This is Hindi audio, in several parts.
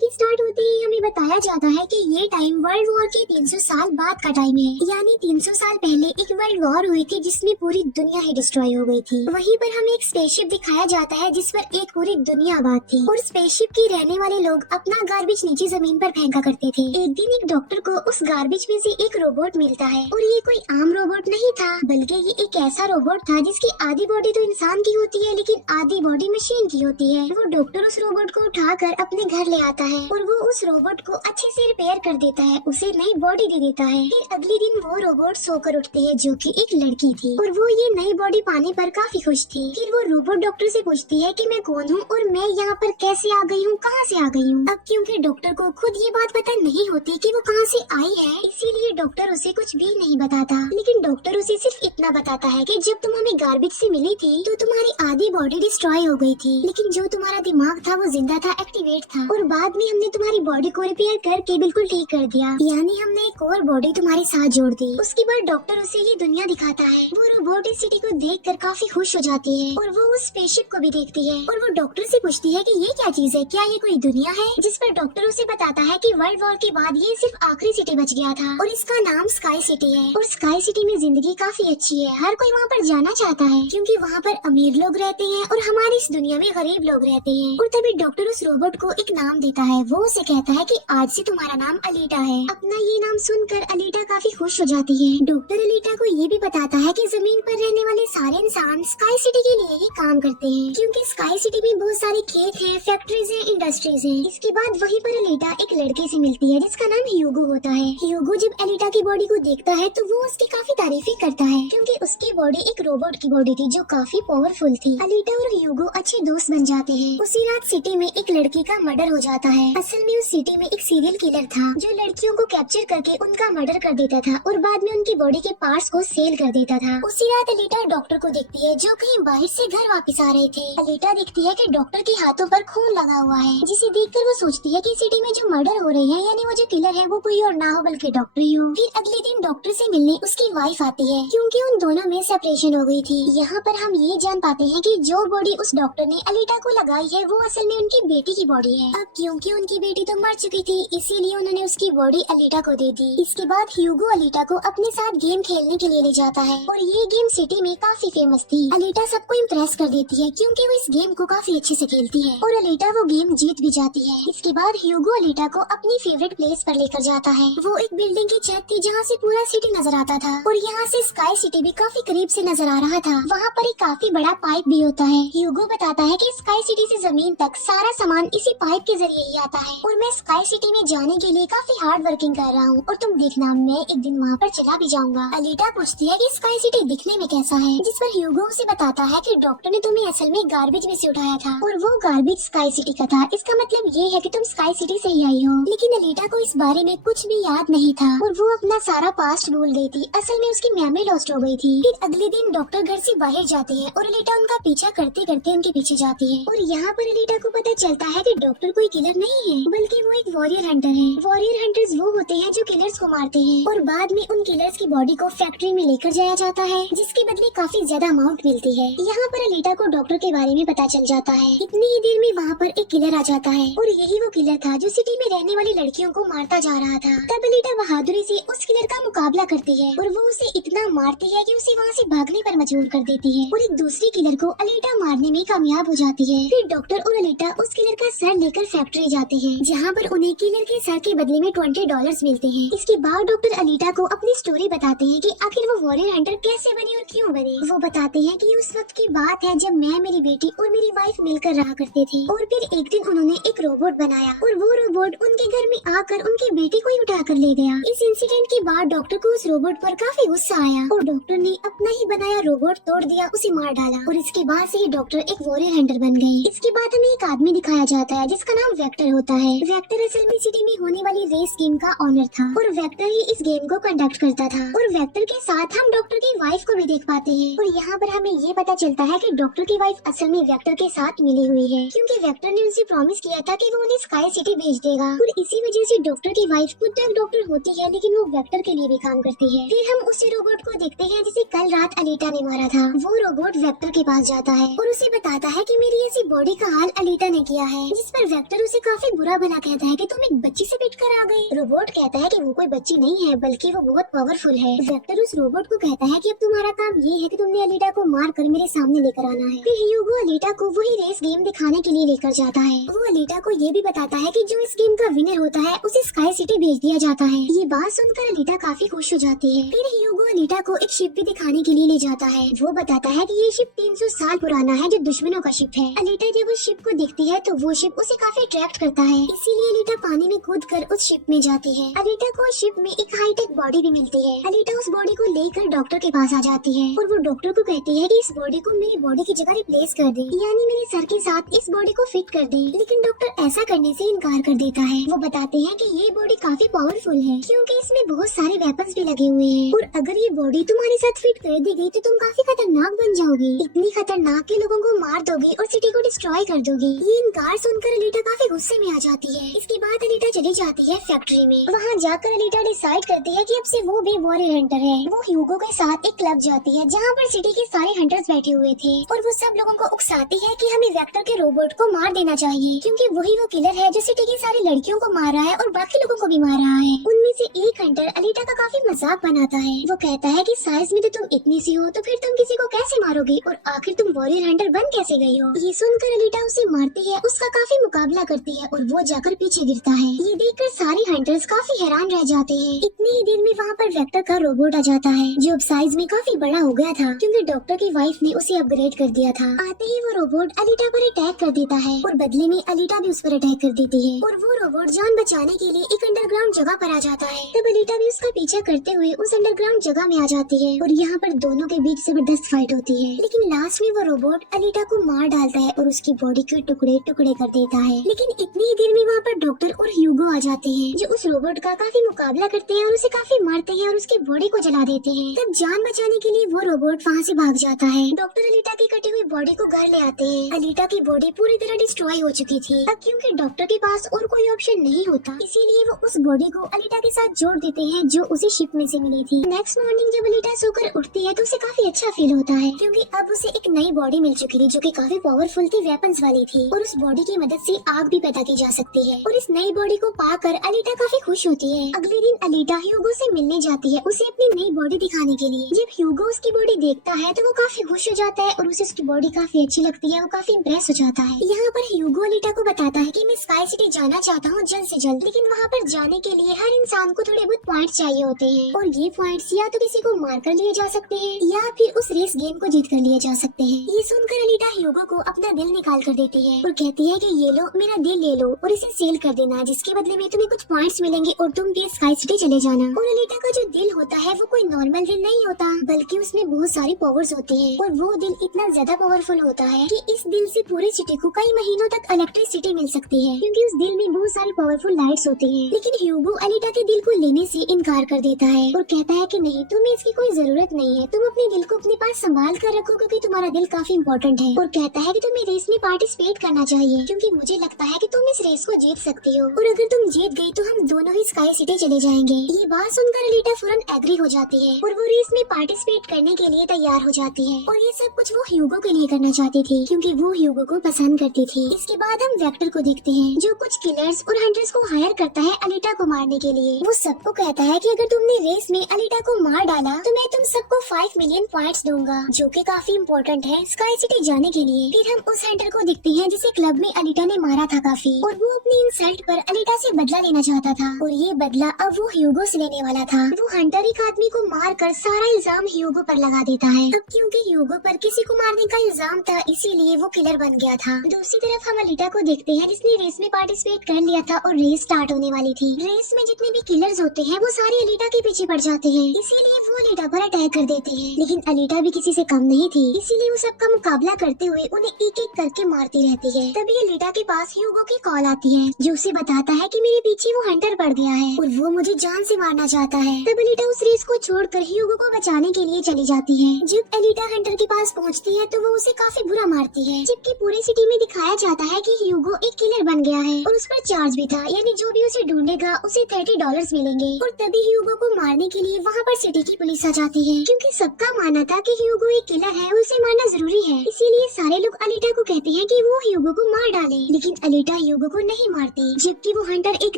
की स्टार्ट होते ही हमें बताया जाता है कि ये टाइम वर्ल्ड वॉर के 300 साल बाद का टाइम है। यानी 300 साल पहले एक वर्ल्ड वॉर हुई थी जिसमें पूरी दुनिया ही डिस्ट्रॉय हो गई थी। वहीं पर हमें एक स्पेसशिप दिखाया जाता है जिस पर एक पूरी दुनिया आबाद थी और स्पेसशिप के रहने वाले लोग अपना गार्बेज नीचे जमीन पर फेंका करते थे। एक दिन एक डॉक्टर को उस गार्बेज में से एक रोबोट मिलता है और ये कोई आम रोबोट नहीं था, बल्कि ये एक ऐसा रोबोट था जिसकी आधी बॉडी तो इंसान की होती है लेकिन आधी बॉडी मशीन की होती है। वो डॉक्टर उस रोबोट को उठाकर अपने घर ले आता है और वो उस रोबोट को अच्छे से रिपेयर कर देता है, उसे नई बॉडी दे देता है। फिर अगले दिन वो रोबोट सोकर उठती है जो कि एक लड़की थी और वो ये नई बॉडी पाने पर काफी खुश थी। फिर वो रोबोट डॉक्टर से पूछती है कि मैं कौन हूँ और मैं यहाँ पर कैसे आ गई हूँ, कहाँ से आ गई हूँ। अब क्योंकि डॉक्टर को खुद ये बात पता नहीं होती कि वो कहाँ से आई है, इसीलिए डॉक्टर उसे कुछ भी नहीं बताता। लेकिन डॉक्टर उसे सिर्फ इतना बताता है कि जब तुम हमें गार्बेज से मिली थी तो तुम्हारी आधी बॉडी डिस्ट्रॉय हो गई थी, लेकिन जो तुम्हारा दिमाग था वो जिंदा था, एक्टिवेट था, और बाद में हमने तुम्हारी बॉडी को रिपेयर करके बिल्कुल ठीक कर दिया। यानी हमने एक और बॉडी तुम्हारे साथ जोड़ दी। उसके बाद डॉक्टर उसे ये दुनिया दिखाता है। वो रोबोट इस सिटी को देखकर काफी खुश हो जाती है और वो उस स्पेसशिप को भी देखती है और वो डॉक्टर से पूछती है कि ये क्या चीज है, क्या ये कोई दुनिया है। जिस पर डॉक्टर उसे बताता है कि वर्ल्ड वॉर के बाद ये सिर्फ आखिरी सिटी बच गया था और इसका नाम स्काई सिटी है। और स्काई सिटी में जिंदगी काफी अच्छी है, हर कोई वहाँ पर जाना चाहता है क्योंकि वहाँ पर अमीर लोग रहते हैं और हमारी इस दुनिया में गरीब लोग रहते हैं। और तभी डॉक्टर उस रोबोट को एक नाम देता है। वो उसे कहता है कि आज से तुम्हारा नाम अलीटा है। अपना ये नाम सुनकर अलीटा काफी खुश हो जाती है। डॉक्टर अलीटा को ये भी बताता है कि जमीन पर रहने वाले सारे इंसान स्काई सिटी के लिए ही काम करते हैं क्योंकि स्काई सिटी में बहुत सारे खेत हैं, फैक्ट्रीज हैं, इंडस्ट्रीज हैं। इसके बाद वहीं पर अलीटा एक लड़के से मिलती है जिसका नाम ह्यूगो होता है। ह्यूगो जब अलीटा की बॉडी को देखता है तो वो उसकी काफी तारीफें करता है क्योंकि उसकी बॉडी एक रोबोट की बॉडी थी जो काफी पावरफुल थी। अलीटा और ह्यूगो अच्छे दोस्त बन जाते हैं। उसी रात सिटी में एक लड़की का मर्डर हो जाता है। असल में उस सिटी में एक सीरियल किलर था जो लड़कियों को कैप्चर करके उनका मर्डर कर देता था और बाद में उनकी बॉडी के पार्ट्स को सेल कर देता था। उसी रात अलीटा डॉक्टर को देखती है जो कहीं बाहर से घर वापस आ रहे थे। अलीटा देखती है कि डॉक्टर के हाथों पर खून लगा हुआ है, जिसे देखकर वो सोचती है कि सिटी में जो मर्डर हो रहे हैं यानी वो जो किलर है वो कोई और ना हो बल्कि डॉक्टर ही हो। फिर अगले दिन डॉक्टर से मिलने उसकी वाइफ आती है क्योंकि उन दोनों में सेपरेशन हो गई थी। यहाँ पर हम ये जान पाते हैं कि जो बॉडी उस डॉक्टर ने अलीटा को लगाई है वो असल में उनकी बेटी की बॉडी है। अब क्योंकि उनकी बेटी तो मर चुकी थी इसीलिए उन्होंने उसकी बॉडी अलीटा को दे दी। इसके बाद ह्यूगो अलीटा को अपने साथ गेम खेलने के लिए ले जाता है और ये गेम सिटी में काफी फेमस थी। अलीटा सबको इम्प्रेस कर देती है क्योंकि वो इस गेम को काफी अच्छे से खेलती है और अलीटा वो गेम जीत भी जाती है। इसके बाद ह्यूगो अलीटा को अपनी फेवरेट प्लेस पर लेकर जाता है। वो एक बिल्डिंग की छत थी जहाँ से पूरा सिटी नजर आता था और यहाँ से स्काई सिटी भी काफी करीब से नजर आ रहा था। वहाँ पर एक काफी बड़ा पाइप भी होता है। ह्यूगो बताता है कि स्काई सिटी से जमीन तक सारा सामान इसी पाइप के जरिए ही आता है और मैं स्काई सिटी में जाने के लिए काफी हार्ड वर्किंग कर रहा हूँ और तुम देखना मैं एक दिन वहाँ पर चला भी जाऊंगा। अलीटा पूछती है कि स्काई सिटी दिखने में कैसा है, जिस पर ह्यूगो उसे बताता है कि डॉक्टर ने तुम्हें असल में गार्बेज में से उठाया था और वो गार्बेज स्काई सिटी का था। इसका मतलब ये है कि तुम स्काई सिटी से ही आई हो। लेकिन अलीटा को इस बारे में कुछ भी याद नहीं था और वो अपना सारा पास्ट भूल गई थी। असल में उसकी मेमोरी लॉस्ट हो गई थी। फिर अगले दिन डॉक्टर घर से बाहर जाते हैं और अलीटा उनका पीछा करते करते उनके पीछे जाती है और यहाँ पर अलीटा को पता चलता है कि डॉक्टर कोई किलर नहीं है बल्कि वो एक वॉरियर हंटर है। वॉरियर हंटर्स वो होते हैं जो किलर्स को मारते हैं और बाद में उन किलर्स की बॉडी को फैक्ट्री में लेकर जाया जाता है जिसके बदले काफी ज्यादा अमाउंट मिलती है। यहाँ पर अलीटा को डॉक्टर के बारे में पता चल जाता है। इतनी ही देर में वहाँ पर एक किलर आ जाता है और यही वो किलर था जो सिटी में रहने वाली लड़कियों को मारता जा रहा था। तब अलीटा बहादुरी से उस किलर का मुकाबला करती है और वो उसे इतना मारती है कि उसे वहाँ से भागने पर मजबूर कर देती है और एक दूसरे किलर को अलीटा मारने में कामयाब हो जाती है। फिर डॉक्टर और अलीटा उस किलर का सर लेकर फैक्ट्री जाते हैं जहाँ पर उन्हें किलर के सर के बदले में $20 मिलते हैं। इसके बाद डॉक्टर अलीटा को अपनी स्टोरी बताते हैं कि आखिर वो वॉरियर हंटर कैसे बने और क्यों बने। वो बताते हैं कि उस वक्त की बात है जब मैं, मेरी बेटी और मेरी वाइफ मिलकर रहा करते थे और फिर एक दिन उन्होंने एक रोबोट बनाया और वो रोबोट उनके घर में आकर उनकी बेटी को ही उठा कर ले गया। इस इंसिडेंट के बाद डॉक्टर को उस रोबोट पर काफी गुस्सा आया और डॉक्टर ने अपना ही बनाया रोबोट तोड़ दिया, उसे मार डाला और इसके बाद से ही डॉक्टर एक वॉरियर हंटर बन गए। इसके बाद हमें एक आदमी दिखाया जाता है जिसका नाम वेक्टर होता है। वेक्टर असल में सिटी में होने वाली रेस गेम का ऑनर था और वेक्टर ही इस गेम को कंडक्ट करता था और वेक्टर के साथ हम डॉक्टर की वाइफ को भी देख पाते हैं और यहाँ पर हमें ये पता चलता है कि डॉक्टर की वाइफ असल में वेक्टर के साथ मिली हुई है क्योंकि वेक्टर ने उनसे प्रॉमिस किया था कि वो उन्हें स्काई सिटी भेज देगा और इसी वजह से डॉक्टर की वाइफ खुद तक डॉक्टर होती है लेकिन वो वेक्टर के लिए भी काम करती है। फिर हम उसी रोबोट को देखते हैं जिसे कल रात अलीटा ने मारा था। वो रोबोट वेक्टर के पास जाता है और उसे बताता है कि मेरी ऐसी बॉडी का हाल अलीटा ने किया है, जिस पर वेक्टर उसे काफी बुरा भला कहता है कि तुम एक बच्ची से पिट कर आ गए। रोबोट कहता है कि वो कोई बच्ची नहीं है बल्कि वो बहुत पावरफुल है। वेक्टर उस रोबोट को कहता है कि अब तुम्हारा काम ये है कि तुमने अलीटा को मार कर मेरे सामने लेकर आना है। फिर ह्यूगो अलीटा को वही रेस गेम दिखाने के लिए लेकर जाता है। वो अलीटा को ये भी बताता है कि जो इस गेम का विनर होता है उसे स्काई सिटी भेज दिया जाता है। ये बात सुनकर अलीटा काफी खुश हो जाती है। फिर ह्यूगो अलीटा को एक शिप भी दिखाने के लिए ले जाता है। वो बताता है कि ये शिप 300 साल पुराना है जो दुश्मनों का शिप है। अलीटा जब उस शिप को देखती है तो वो शिप उसे काफी अट्रैक्ट करता है, इसीलिए अलीटा पानी में कूद कर उस शिप में जाती है। अलीटा को उस शिप में एक हाईटेक बॉडी भी मिलती है। अलीटा उस बॉडी को लेकर डॉक्टर के पास आ जाती है और वो डॉक्टर को कहती है कि इस बॉडी को मेरी बॉडी की जगह रिप्लेस कर दे, यानी मेरे सर के साथ इस बॉडी को फिट कर दे। लेकिन डॉक्टर ऐसा करने से इनकार कर देता है। वो बताते हैं कि ये बॉडी काफी पावरफुल है क्योंकि इसमें बहुत सारे वेपन्स भी लगे हुए हैं और अगर ये बॉडी तुम्हारे साथ फिट कर दी गई तो तुम काफी खतरनाक बन जाओगी। इतनी खतरनाक के लोगों को मार दोगी और सिटी को डिस्ट्रॉय कर दोगी। ये इनकार सुनकर अलीटा काफी गुस्से में आ जाती है। इसके बाद अलीटा चली जाती है फैक्ट्री में। वहाँ जाकर अलीटा डिसाइड करती है कि अब से वो भी वॉरियर हंटर है। वो ह्यूगो के साथ एक क्लब जाती है जहाँ पर सिटी के सारे हंटर्स बैठे हुए थे और वो सब लोगों को उकसाती है कि हमें वेक्टर के रोबोट को मार देना चाहिए क्योंकि वही वो किलर है जो सिटी की सारी लड़कियों को मार रहा है और बाकी लोगों को भी मार रहा है। उनमें से एक हंटर अलीटा का काफी मजाक बनाता है। वो कहता है कि साइज में तो तुम इतनी सी हो तो फिर तुम किसी को कैसे मारोगे और आखिर तुम वॉरियर हंटर बन कैसे गई हो। ये सुनकर अलीटा उसे मारती है, उसका काफी मुकाबला करती है और वो जाकर पीछे गिरता है। ये देखकर सारे हंटर्स काफी हैरान रह जाते हैं। इतनी ही देर में वहाँ पर वेक्टर का रोबोट आ जाता है जो अब साइज में काफी बड़ा हो गया था क्योंकि डॉक्टर की वाइफ ने उसे अपग्रेड कर दिया था। आते ही वो रोबोट अलीटा पर अटैक कर देता है और बदले में अलीटा भी उस पर अटैक कर देती है और वो रोबोट जान बचाने के लिए एक अंडरग्राउंड जगह पर आ जाता है। तब अलीटा भी उसका पीछा करते हुए उस अंडरग्राउंड जगह में आ जाती है और यहाँ पर दोनों के बीच जबरदस्त फाइट होती है। लेकिन लास्ट में वो रोबोट अलीटा को मार डालता है और उसकी बॉडी के टुकड़े टुकड़े कर देता है। लेकिन इतनी ही देर में वहाँ पर डॉक्टर और ह्यूगो आ जाते हैं जो उस रोबोट का काफी मुकाबला करते हैं और उसे काफी मारते हैं और उसकी बॉडी को जला देते हैं। तब जान बचाने के लिए वो रोबोट वहाँ से भाग जाता है। डॉक्टर अलीटा की कटी हुई बॉडी को घर ले आते हैं। अलीटा की बॉडी पूरी तरह डिस्ट्रॉय हो चुकी थी। अब क्योंकि डॉक्टर के पास और कोई ऑप्शन नहीं होता इसीलिए वो उस बॉडी को अलीटा के साथ जोड़ देते हैं जो उसे शिप में से मिली थी। नेक्स्ट मॉर्निंग जब अलीटा सोकर उठती है तो उसे काफी अच्छा फील होता है क्योंकि अब उसे एक नई बॉडी मिल चुकी थी जो कि काफी पावरफुल थी, वेपन्स वाली थी और उस बॉडी की मदद से आग भी पैदा की जा सकती है और इस नई बॉडी को पाकर अलीटा काफी खुश होती है। अगले दिन अलीटा ह्यूगो से मिलने जाती है उसे अपनी नई बॉडी दिखाने के लिए। जब ह्यूगो उसकी बॉडी देखता है तो वो काफी खुश हो जाता है और उसे उसकी बॉडी काफी अच्छी लगती है। वो काफी इम्प्रेस हो जाता है। यहाँ पर ह्यूगो अलीटा को बताता है कि मैं स्काई सिटी जाना चाहता हूँ जल्द से जल्द, लेकिन वहाँ पर जाने के लिए हर इंसान को थोड़े बहुत पॉइंट्स चाहिए होते हैं और ये पॉइंट्स या तो किसी को मार कर लिए जा सकते हैं या फिर उस रेस गेम को जीत कर लिए जा सकते हैं। ये सुनकर अलीटा ह्यूगो को अपना दिल निकाल कर देती है और कहती है कि ये लो मेरा दिल ले लो और इसे सेल कर देना जिसके बदले में तुम्हें कुछ पॉइंट्स मिलेंगे और तुम भी स्काई सिटी चले जाना। और अलीटा का जो दिल होता है वो कोई नॉर्मल दिल नहीं होता बल्कि उसमें बहुत सारी पावर्स होती है और वो दिल इतना ज्यादा पावरफुल होता है कि इस दिल से पूरी सिटी को कई महीनों तक इलेक्ट्रिसिटी मिल सकती है क्योंकि उस दिल में बहुत सारी पावरफुल लाइट्स होती हैं। लेकिन ह्यूगो अलीटा के दिल को लेने से इनकार कर देता है और कहता है कि नहीं, तुम्हें इसकी कोई जरूरत नहीं है, तुम अपने दिल को अपने पास संभाल कर रखो क्योंकि तुम्हारा दिल काफी इम्पोर्टेंट है। और कहता है कि तुम्हें रेस में पार्टिसिपेट करना चाहिए क्योंकि मुझे लगता है कि तुम इस रेस को जीत सकती हो और अगर तुम जीत गई तो हम दोनों ही स्काई सिटी चले जाएंगे। ये बात सुनकर अलीटा फौरन एग्री हो जाती है और वो रेस में पार्टिसिपेट करने के लिए तैयार हो जाती है और ये सब कुछ वो ह्यूगो के लिए करना चाहती थी क्योंकि वो ह्यूगो को पसंद करती थी। इसके बाद हम वेक्टर को देखते हैं जो कुछ किलर्स और हंटर्स को हायर करता है अलीटा को मारने के लिए। वो सबको कहता है कि अगर तुमने रेस में अलीटा को मार डाला तो मैं तुम सबको 5 मिलियन पॉइंट्स दूंगा जो कि काफी इम्पोर्टेंट है स्काई सिटी जाने के लिए। फिर हम उस हंटर को देखते हैं जिसे क्लब में अलीटा ने मारा था काफी और वो अपनी इंसल्ट पर अलीटा से बदला लेना चाहता था और ये बदला अब वो ह्यूगो से लेने वाला था। वो हंटर एक आदमी को मार कर सारा इल्जाम ह्यूगो पर लगा देता है। अब क्योंकि ह्यूगो पर किसी को मारने का इल्जाम था इसीलिए वो किलर बन गया था। दूसरी तरफ हम अलीटा को देखते हैं जिसने रेस में पार्टिसिपेट कर लिया था और रेस स्टार्ट होने वाली थी। रेस में जितने भी किलर्स होते हैं वो सारे अलीटा के पीछे पड़ जाते हैं इसीलिए वो अलीटा पर अटैक कर देते हैं। लेकिन अलीटा भी किसी से कम नहीं थी इसीलिए वो सबका मुकाबला करते हुए उन्हें एक एक करके मारती रहती है। तभी अलीटा के पास ह्यूगो की कॉल आती है जो उसे बताता है कि मेरे पीछे वो हंटर पड़ गया है और वो मुझे जान से मारना चाहता है। तब अलीटा उस रेस को छोड़कर ह्यूगो को बचाने के लिए चली जाती है। जब अलीटा हंटर के पास पहुंचती है तो वो उसे काफी बुरा मारती है जबकि पूरी सिटी में दिखाया जाता है कि ह्यूगो एक किलर बन गया है और उस पर चार्ज भी था, यानी जो भी उसे ढूंढेगा उसे $30 मिलेंगे। और तभी ह्यूगो को मारने के लिए वहाँ पर सिटी की पुलिस आ जाती है क्योंकि सबका मानना था कि ह्यूगो एक किलर है, उसे मारना जरूरी है। इसीलिए सारे लोग अलीटा को कहते हैं कि वो ह्यूगो को मार डाले, लेकिन अलीटा ह्यूगो को नहीं मारती जाती, जबकि वो हंटर एक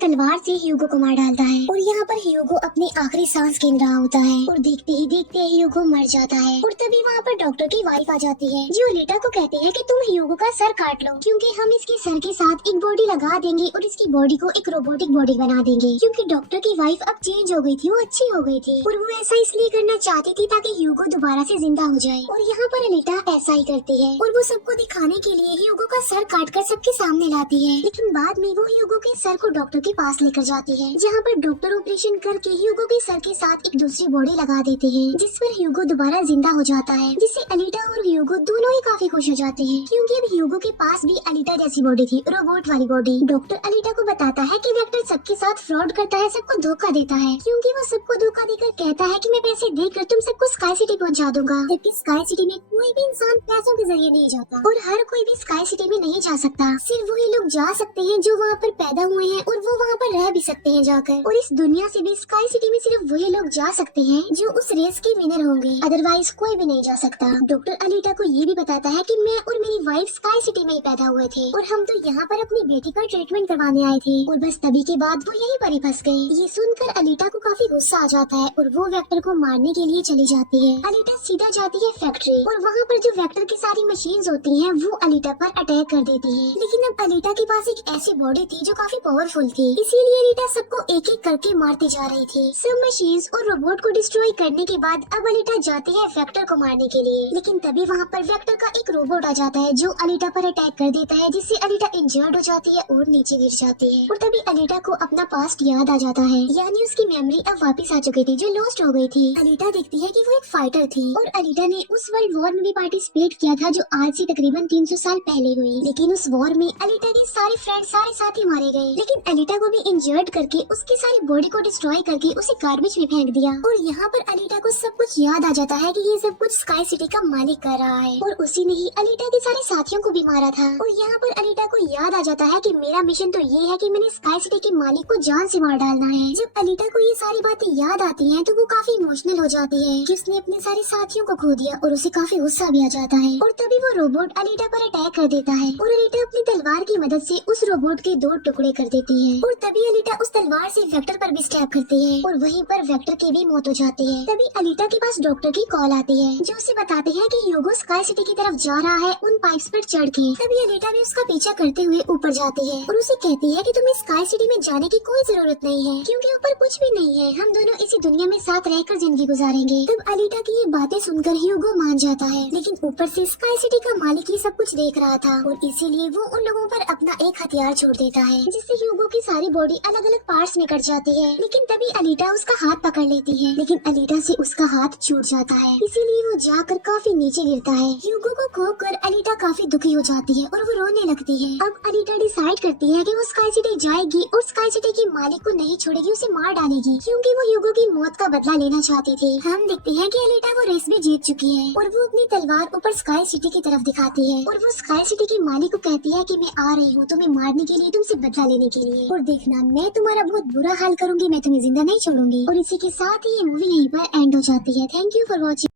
तलवार से ह्यूगो को मार डालता है और यहाँ पर ह्यूगो अपनी आखिरी सांस गिन रहा होता है और देखते ही देखते ह्यूगो मर जाता है। और तभी वहाँ पर डॉक्टर की वाइफ आ जाती है जो अलीटा को कहती है कि तुम ह्यूगो का सर काट लो, क्योंकि हम इसके सर के साथ एक बॉडी लगा देंगे और इसकी बॉडी को एक रोबोटिक बॉडी बना देंगे, क्योंकि डॉक्टर की वाइफ अब चेंज हो गई थी, वो अच्छी हो गई थी और वो ऐसा इसलिए करना चाहती थी ताकि ह्यूगो दोबारा से जिंदा हो जाए। और यहाँ पर अलीटा ऐसा ही करती है और वो सबको दिखाने के लिए ह्यूगो का सर काट कर सबके सामने लाती है, लेकिन बाद में वो ह्यूगो के सर को डॉक्टर के पास लेकर जाती है, जहाँ पर डॉक्टर ऑपरेशन करके ह्यूगो के सर के साथ एक दूसरी बॉडी लगा देते हैं, जिस पर ह्यूगो दोबारा जिंदा हो जाता है, जिससे अलीटा और ह्यूगो दोनों ही काफी खुश हो जाते हैं, क्योंकि अब ह्यूगो के पास भी अलीटा जैसी बॉडी थी, रोबोट वाली बॉडी। डॉक्टर अलीटा को बताता है कि वेक्टर सबके साथ फ्रॉड करता है, सबको धोखा देता है, क्योंकि वो सबको धोखा देकर कहता है कि मैं पैसे देकर तुम सबको स्काई सिटी पहुंचा दूंगा, जबकि स्काई सिटी में कोई भी इंसान पैसों के जरिए नहीं जाता और हर कोई भी स्काई सिटी में नहीं जा सकता, सिर्फ वही लोग जा सकते हैं जो वहाँ पर पैदा हुए हैं और वो वहाँ पर रह भी सकते हैं जाकर। और इस दुनिया से भी स्काई सिटी में सिर्फ वही लोग जा सकते हैं जो उस रेस के विनर होंगे, अदरवाइज कोई भी नहीं जा सकता। डॉक्टर अलीटा को ये भी बताता है कि मैं और मेरी वाइफ स्काई सिटी में ही पैदा हुए थे और हम तो यहाँ पर अपनी बेटी का ट्रीटमेंट करवाने आए थे, और बस तभी के बाद वो यहीं पर ही फंस गए। ये सुनकर अलीटा को काफी गुस्सा आ जाता है और वो वेक्टर को मारने के लिए चली जाती है। अलीटा सीधा जाती है फैक्ट्री और वहाँ पर जो वेक्टर की सारी मशीन्स होती हैं वो अलीटा पर अटैक कर देती है, लेकिन अब अलीटा के पास एक ऐसी बॉडी थी जो काफी पावरफुल थी, इसीलिए अलीटा सबको एक एक करके मारती जा रही थी। सब मशीन्स और रोबोट को डिस्ट्रॉय करने के बाद अब अलीटा जाती है वेक्टर को मारने के लिए, लेकिन तभी वहाँ पर वेक्टर का एक रोबोट आ जाता है जो अलीटा पर अटैक कर देता है, जिससे अलीटा इंजर्ड हो जाती है और नीचे गिर जाती है। और तभी अलीटा को अपना पास्ट याद आ जाता है, यानी उसकी मेमोरी अब वापस आ चुकी थी जो लॉस्ट हो गई थी। अलीटा देखती है कि वो एक फाइटर थी और अलीटा ने उस वर्ल्ड वॉर में भी पार्टिसिपेट किया था जो आज से तकरीबन 300 साल पहले हुई, लेकिन उस वॉर में अलीटा के सारे फ्रेंड सारे साथी मारे गए, लेकिन अलीटा को भी इंजर्ड करके उसकी सारी बॉडी को डिस्ट्रॉय करके उसे गार्बेज में फेंक दिया। और यहाँ पर अलीटा को सब कुछ याद आ जाता है कि ये सब कुछ स्काई सिटी का मालिक कर रहा है और उसी ने ही अलीटा के सारे साथियों को भी मारा था। और यहाँ पर अलीटा को याद आ जाता है कि मेरा मिशन तो ये है कि मैंने स्काई सिटी के मालिक को जान से मार डालना है। जब अलीटा को ये सारी बातें याद आती हैं तो वो काफी इमोशनल हो जाती है कि उसने अपने सारे साथियों को खो दिया और उसे काफी गुस्सा भी आ जाता है। और तभी वो रोबोट अलीटा पर अटैक कर देता है और अलीटा अपनी तलवार की मदद से उस रोबोट के 2 टुकड़े कर देती है। और तभी अलीटा उस तलवार से वेक्टर पर भी स्टैब करती है और वहीं पर वेक्टर की भी मौत हो जाती है। तभी अलीटा के पास डॉक्टर की कॉल आती है जो उसे बताते हैं कि ह्यूगो स्काई सिटी की तरफ जा रहा है उन पाइप्स पर चढ़ के। तभी अलीटा भी उसका पीछा करते हुए ऊपर जाती है और उसे कहती है कि तुम्हें स्काई सिटी में जाने की कोई जरूरत नहीं है, क्योंकि ऊपर कुछ भी नहीं है, हम दोनों इसी दुनिया में साथ रहकर जिंदगी गुजारेंगे। तब अलीटा की ये बातें सुनकर ह्यूगो मान जाता है, लेकिन ऊपर से स्काई सिटी का मालिक ही सब कुछ देख रहा था और इसीलिए वो उन लोगों पर अपना एक हथियार छोड़ देता है, जिससे ह्यूगो की सारी बॉडी अलग अलग पार्ट्स में कट जाती है। लेकिन तभी अलीटा उसका हाथ पकड़ लेती है, लेकिन अलीटा से उसका हाथ छूट जाता है, इसीलिए वो जाकर काफी नीचे गिरता है। ह्यूगो को खोकर अलीटा काफी दुखी हो जाती है और वो रोने लगती है। अब अलीटा डिसाइड करती है कि वो स्काई सिटी जाएगी और स्काई सिटी के मालिक को नहीं छोड़ेगी, उसे मार डालेगी, क्योंकि वो ह्यूगो की मौत का बदला लेना चाहती थी। हम देखते हैं कि अलीटा वो रेस में जीत चुकी है और वो अपनी तलवार ऊपर स्काई सिटी की तरफ दिखाती है और वो स्काई सिटी के मालिक को कहती है कि मैं आ रही हूँ तुम्हें मारने के लिए, तुमसे बदला लेने के लिए, और देखना मैं तुम्हारा बहुत बुरा हाल करूंगी, मैं तुम्हें जिंदा नहीं छोड़ूंगी। और इसी के साथ ही ये मूवी यहीं पर एंड हो जाती है। Thank you for watching.